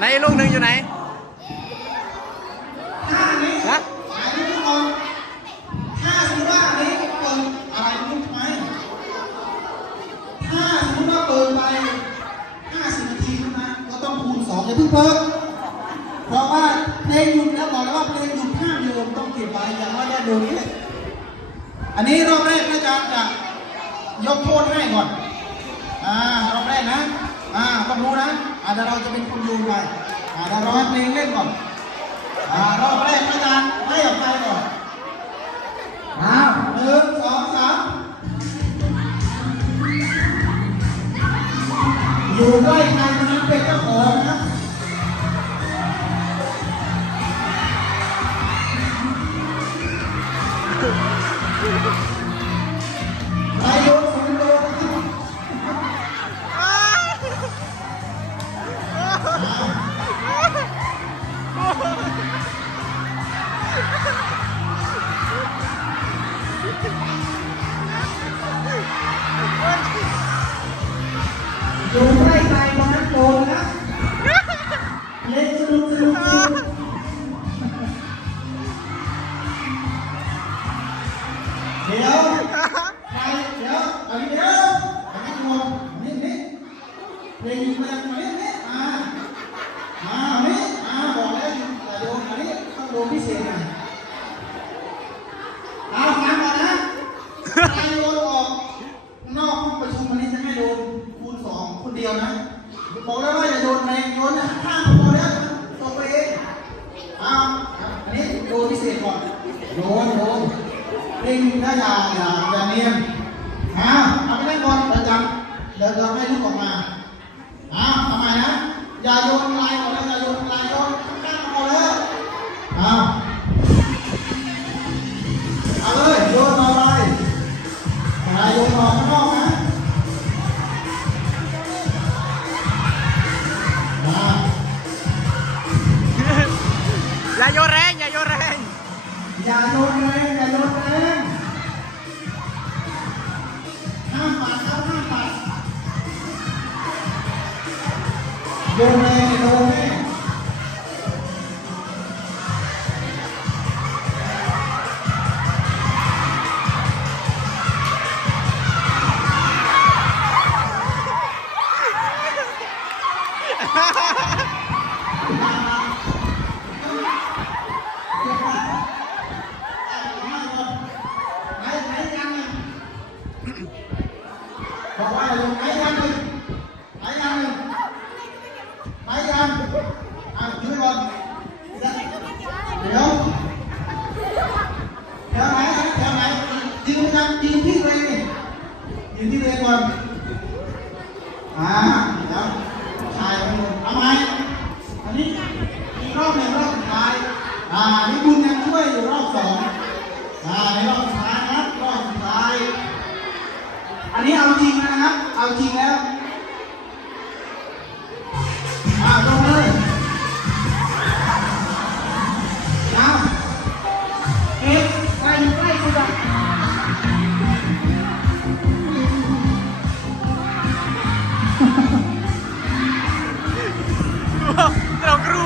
ไหนลูกหนึ่งอยู่ไหนท่านี้ฮะหายทุกคนถ้าสมมติว่านี้เปิดอะไรรู้ไหมถ้าสมมติว่าเปิดไป50นาทีเท่านั้นก็ต้องคูณ2อย่าเพิ่งเปิดเพราะว่าเพลงหยุดแล้วบอกแล้วว่าเพลงหยุดห้ามโยนต้องเก็บไว้อย่างว่าได้โดนนี้อันนี้รอบแรกอาจารย์จะยกโทษให้ก่อนอ่ารอบแรกนะ อ่าต้องรู้นะอ่าเดี๋ยวเราจะเป็นคนโยนไปอ่าเดี๋ยวเราให้เพลงเล่นก่อนอ่ารอบแรกอาจารย์ให้ออกไปก่อนอ้าวหนึ่งสองสามอยู่ใกล้ใครนนั้นเป็นเจ้าของ อยู่ใกล้ใครคนนั้นโดนนะเล่นสนุกสนุกสนุกเดี๋ยวใครเดี๋ยวอันนี้เดี๋ยวอันนี้รวมอันนี้นี่เพลงอยู่มาอันนี้นี่อ่าอ่าอันนี้อ่าบอกแล้วแต่โยนอันนี้ต้องโดนพิเศษหน่อยเอาฟังก่อนนะใครโยนออกนอกห้องประชุมอันนี้จะให้โดนคูณสองคนเดียวนะ บอกแล้วว่าอย่าโยนแรงโยนนะข้างพอแล้วตกไปเองอ้าอันนี้โยนพิเศษก่อนโยนโยนเองถ้าอย่าอย่าอย่าเนียนอ้าเอาไปเล่นบอลเดี๋ยวจำเดี๋ยวเราให้ลูกออกมาอ้าวทำไมนะอย่าโยนลายออกเลยอย่าโยนะ อันนี้เอาจริงนะครับ เอาจริงแล้วอ่าลงเลยน้ำเอฟใกล้ใกล้สุดอะเรากรู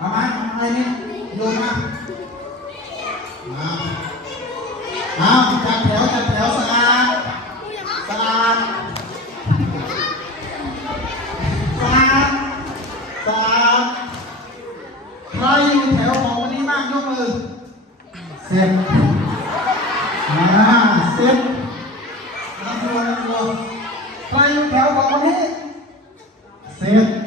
มามาทำอะไรเนี่ยโยนมามาเอาจากแถวจากแถวสะาดสะาดสะาดสะาใครอยู่แถวของวันนี้บ้างยกมือเสร็จอ่าเสร็จนักบัวนักบัวใครอยู่แถวของวันนี้เสร็จ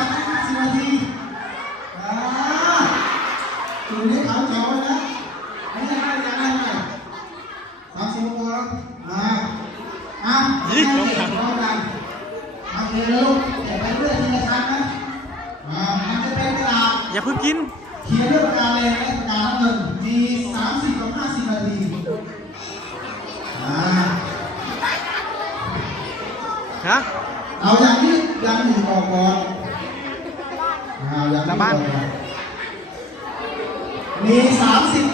ากได้สมาธิห้าสิบนาทีอ่าตรงนี้เขาเจ๋วเลยนะไม่ได้ไม่ได้ไม่ได้สามสิบตัวแล้วอ่าอ่ายี่สิบสองกันทำเร็วๆแต่ไปเรื่อยทีละชั้นนะอ่ามันจะเป็นกระดาษอย่าเพิ่งกิน เขียนเรื่องการเรียนและการรับเงินมีสามสิบกับห้าสิบนาทีอ่าฮะเอาอย่างนี้ยัง บ้าง มี 30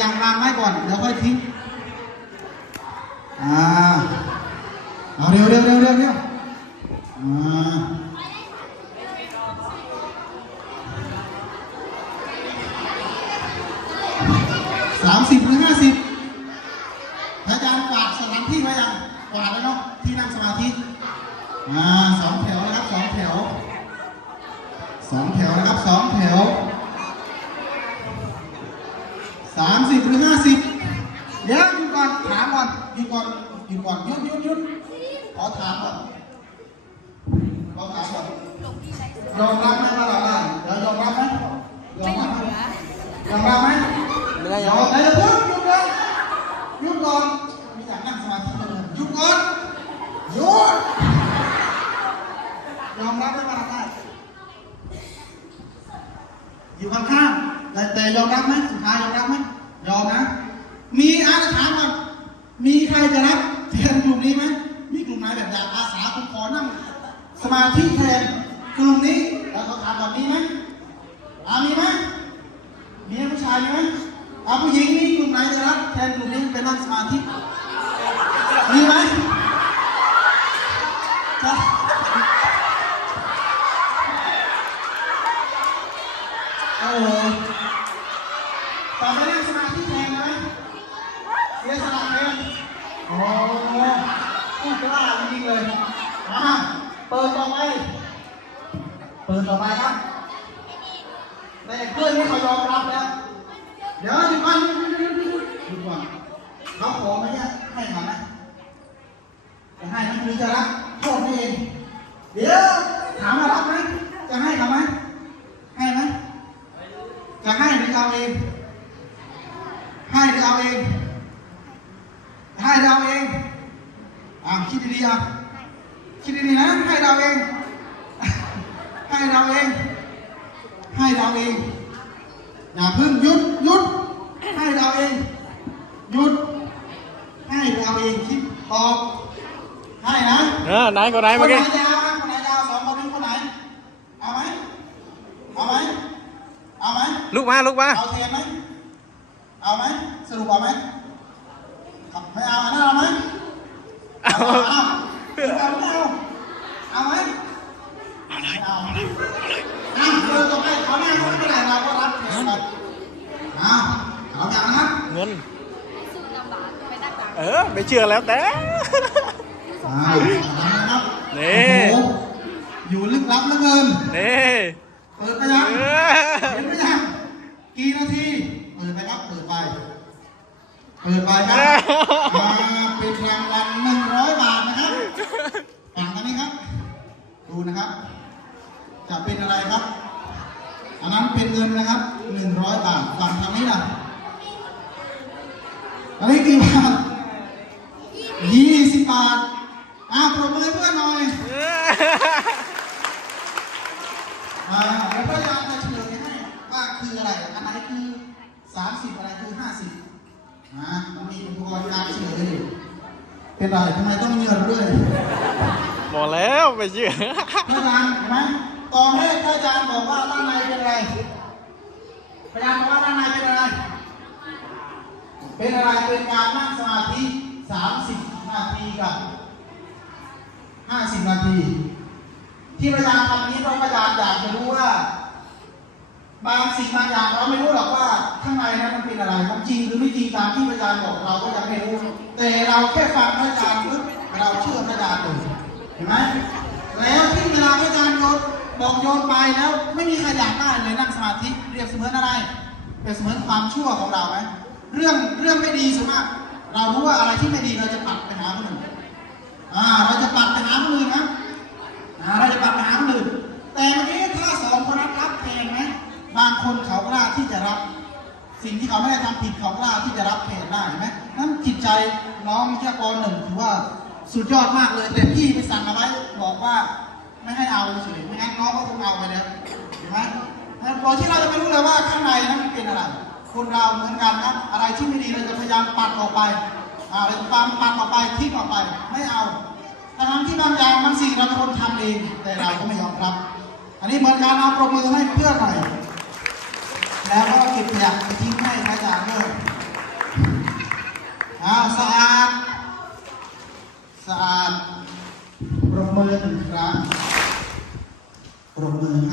ยันวางไว้ก่อนเดี๋ยวค่อยทิ้งอ่าเอาเร็วเร็วเร็วเร็วเร็วอ่าสามสิบหรือห้าสิบอาจารย์กวาดสถานที่ไว้ยังกวาดแล้วเนาะที่นั่งสมาธิอ่าสองแถวนะครับสองแถวสองแถวนะครับสองแถวสามสิบ หรือห้าสิบเดี๋ยวหยุดก่อนถามก่อนหยุดก่อนหยุดก่อนหยุดหยุดหยุดขอถามก่อนขอถามก่อนยอมรับไหมว่าเราได้เดี๋ยวยอมรับไหมยอมรับไหมยอมรับไหมไม่ได้เดี๋ยัยวงไหนจะพูดหยุดเลยหยุดก่อนไม่อยากนั่งสมาธิเลยหยุดก่อนหยุดยอมรับได้ไหมล่ะได้อยู่ข้างๆแต่แต่ยอมรับไหมสุดท้ายยอมรับไหม ยอมนะ มีอาถามก่อนมีใครจะรับแทนกลุ่มนี้ไหมมีกลุ่มไหนแบบอยากอาสาผมขอนั่งสมาธิแทนกลุ่มนี้แล้วเขาถามก่อนมีไหมอามีไหมมีผู้ชายไหมอาผู้หญิงมีกลุ่มไหนจะรับแทนกลุ่มนี้ไปนั่งสมาธิมีไหมครับโอ้โหต่อไปนั่งสมาธิแทนไหมเสียสละแทนโอ้โหพูดกล้าจริงๆเลยมาเปิดต่อไป เปิด ต่อไปครับแต่เพื่อนนี่เขายอมรับแล้ว เดี๋ยวหยุดก่อนหยุดหยุดหยุดหยุดหยุดก่อนเขาขอไหมเนี่ยให้เขาไหมจะให้ไหมหรือจะรับโทษให้เอง เดี๋ยวถามว่ารับไหมจะให้เขาไหมให้ไหมจะให้หรือเอาเอง ให้หรือเอาเอง ให้หรือเอาเอง อะคิดดีๆอะคิดดีๆนะ ให้เราเอง ให้เราเอง ให้เราเอง อย่าเพึ่งหยุดหยุด ให้เราเองหยุด ให้เราเองคิดตอบให้นะเออไหนก็ไหนคเมื่อนไหนกี้ยาวนะคนไหนยาวสองคนนี้คนไหนเอาไหมเอาไหมเอาไหมลุกมาลุกมาเอาเทนไหมเอาไหมสรุปเอาไหมครับไม่เอาอันนั้นเอาไหมเอาเอาเอาเอาไม่เอาเอาไหม เอาอะเดินต่อไปเขาหน้าเขาไม่ได้เราก็รับเทนไปเอาเอาอย่างนะเงินไปนั่งตักเออไม่เชื่อแล้วแต่อ่านะครับนี่อยู่ลึกลับเหลือเกินนี่เปิดไปยังเออเห็นไปยังกี่นาทีเปิดไปครับเปิดไปเปิดไปครับ นเงินนะครับหนึ่งร้อยบาทฝั่งทางนี้ล่ะอันนี้กี่บาทยี่สิบบาทอ่าปรบมือให้เพื่อนหน่อยอ่าแล้วพยายามจะเฉลยให้ว่าคืออะไรอันไหนคือสามสิบอะไรคือห้าสิบนะมันมีอุปกรณ์การเฉลยอยู่เป็นไรทำไมต้องมีเราด้วยบอกแล้วไม่เชื่อพระอาจารย์เห็นไหมตอนแรกพระอาจารย์บอกว่าด้านในเป็นอะไร พระอาจารย์บอกว่าด้านในเป็นอะไร เป็นอะไร เป็นการนั่งสมาธิสามสิบนาทีกับห้าสิบนาที ที่พระอาจารย์ทำนี้เพราะพระอาจารย์อยากจะรู้ว่า บางสิ่งบางอย่างเราไม่รู้หรอกว่าข้างในนั้นมันเป็นอะไร มันจริงหรือไม่จริงตามที่พระอาจารย์บอกเราก็ยังไม่รู้ แต่เราแค่ฟังพระอาจารย์ปุ๊บเราเชื่อพระอาจารย์เลย เห็นไหมแล้วที่เวลาพระอาจารย์โยน บอกโยนไปแล้ว ไม่มีใครอยากได้เลยนั่งสมาธิเรียบเสมือนอะไรเปรียบเสมือนความชั่วของเราไหมเรื่องเรื่องไม่ดีส่วนมากเรารู้ว่าอะไรที่ไม่ดีเราจะปัดไปหาคนอื่นอ่าเราจะปัดไปหาคนอื่นนะอ่าเราจะปัดปัญหาคนอื่นแต่เมื่อกี้ถ้าสองคนนั้นรับแทนไหมบางคนเขากล้าที่จะรับ สิ่งที่เขาไม่ได้ทำผิดเขากล้าที่จะรับแทนได้ไหมนั่นจิตใจน้องแค่ปหนึ่งถือว่าสุดยอดมากเลยแต่พี่ไปสั่งเอาไว้บอกว่า ไม่ให้เอาเฉยไม่งั้นน้องก็คงเอาไปแล้วเห็นไหมงั้นโดยที่เราจะไม่รู้เลยว่าข้างในนั้นมันเป็นอะไร คนเราเหมือนกันครับ อะไรที่ไม่ดีเราจะพยายามปัดออกไปอ่าเราจะตามปัดออกไปทิ้งออกไป ไม่เอาทั้งที่บางอย่างบางสิ่งเราเป็นคนทำเอง แต่เราก็ไม่ยอมรับ อันนี้เหมือนการเอาปรบมือให้เพื่อนหน่อย แล้วก็เก็บขยะไปทิ้งให้พระอาจารย์ด้วยอ่าสะอาด สะอาดปรบมือหนึ่งครั้ง ปรบมือให้